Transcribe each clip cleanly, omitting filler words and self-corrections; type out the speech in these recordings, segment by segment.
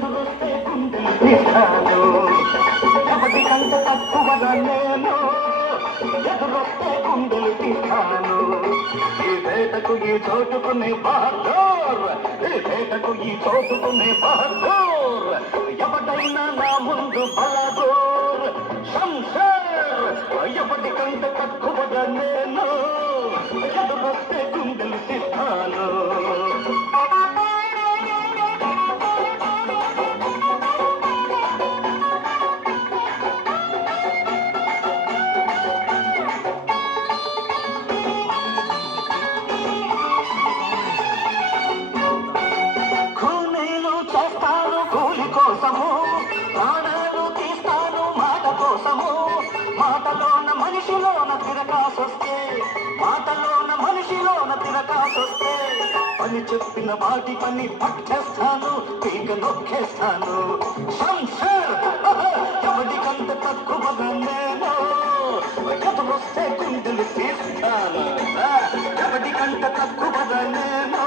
ఎదురొస్తే గుండెలు ఎవరి కంట తక్కువగా నేను ఎదురొస్తే గుండెలు తీస్తాను ఈ వేటకు ఈ చోటుకునే బహదూర్ ఈ వేటకు ఈ చోటుకునే బహదూర్ ఎవడైనా నా ముందు బలదూర్ శంషేర్ ఎవరి కంట తక్కువగా నేను ఎదురొస్తే గుండెలు తీస్తాను ప్రాణాలు తీస్తాను మాట కోసము మాటలోన మనిషిలోన తిరకాసొస్తే మాటలోన మనిషిలోన తిరకాసొస్తే పని చెప్పిన వాటి పని పట్టేస్తాను పీక నొక్కేస్తాను శంషేర్ ఎవడికంత తక్కువగా నేను ఎదురొస్తే గుండెలు తీస్తాను ఎవడికంత తక్కువగా నేను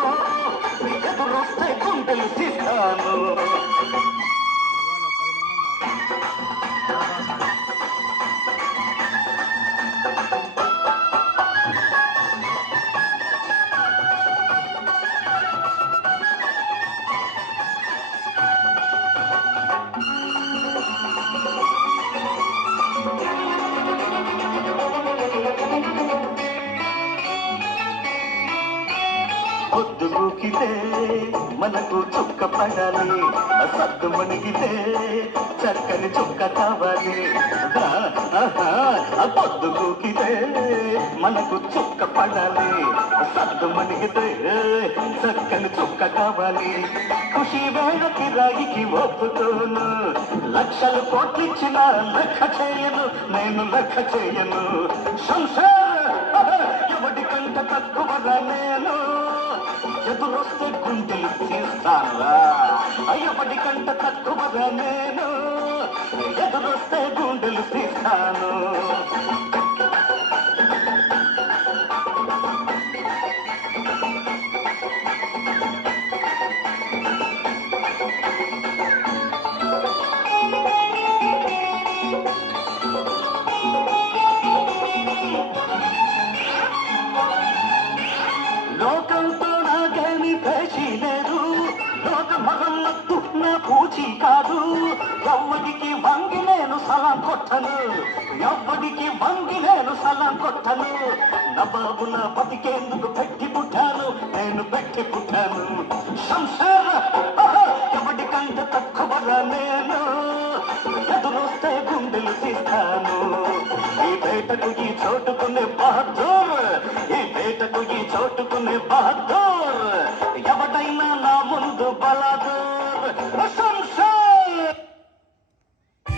ఎదురొస్తే గుండెలు తీస్తాను పొద్దు గూకితే మనకు చుక్క పడాలి సద్దు మునిగితే చక్కని చుక్క కావాలి పొద్దు గూకితే మనకు చుక్క పడాలి సద్దు మునిగితే చక్కని చుక్క కావాలి ఖుషి వేళ కిరాయికి ఒప్పుకోను లక్షలు కోట్లిచ్చిన లెక్క చేయను నేను లెక్క చేయను శంషేర్ ఎవడి కంట తక్కువగా నేను ఎదురొస్తే గుండెలు తీస్తానురా ఎవడి కంట తక్కువగా నేను ఎదురొస్తే గుండెలు తీస్తాను లోకంతో నాకేమి పేచి లేదు లోక మగమ్మత్తు నా పూచి కాదు ఎవ్వడికి వంగి నేను సలాం కొట్టను ఎవ్వడికి వంగి నేను సలాం కొట్టను నవాబుల బతికేందుకు పెట్టి పుట్టాను నేను పెట్టి పుట్టాను శంషేర్ ఎవడి కంట తక్కువగా నేను ఎదురొస్తే గుండెలు తీస్తాను ఈ వేటకు ఈ చోటుకునే బహదూర్ ఈ వేటకు ఈ చోటుకునే బహదూర్ ఎవడైనా నా ముందు బలదూర్